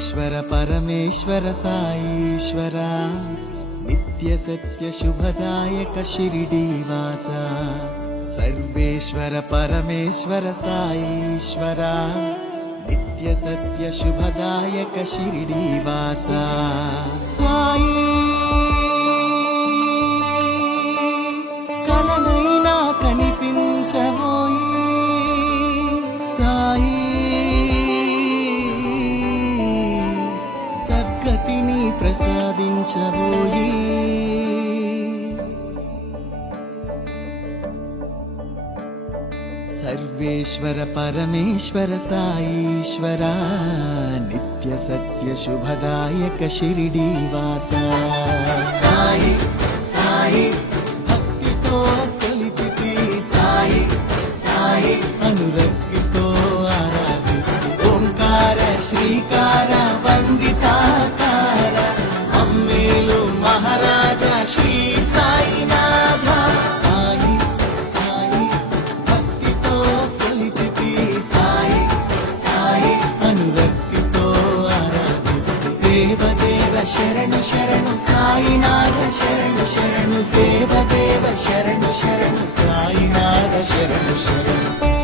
सर्वेश्वर परमेश्वर साईश्वर नित्य सत्य शुभदायक शिरडीवासा सर्वेश्वर परमेश्वर साईश्वर नित्य सत्य शुभदायक शिरडीवासा साई कलनैना कनिपिंचवोई साई सद्गतिनि प्रसादिंचवोई सर्वेश्वर परमेश्वर साईश्वर नित्य सत्य शुभदायक शिरडीवासा साई साई भक्तितो कोलिचिति साई साई अनुरक्तितो आराधिस्ति ओंकार श्रीकार वंदिताकार मम्मेलु महाराजा श्री साईनाथ साई साई भक्तितो कोलिचिति साई साई अनुरक्तितो आराधिस्ति देव देव शरणु शरणु साईनाथ शरणु शरणु देव देव शरणु शरणु साईनाथ शरणु शरणु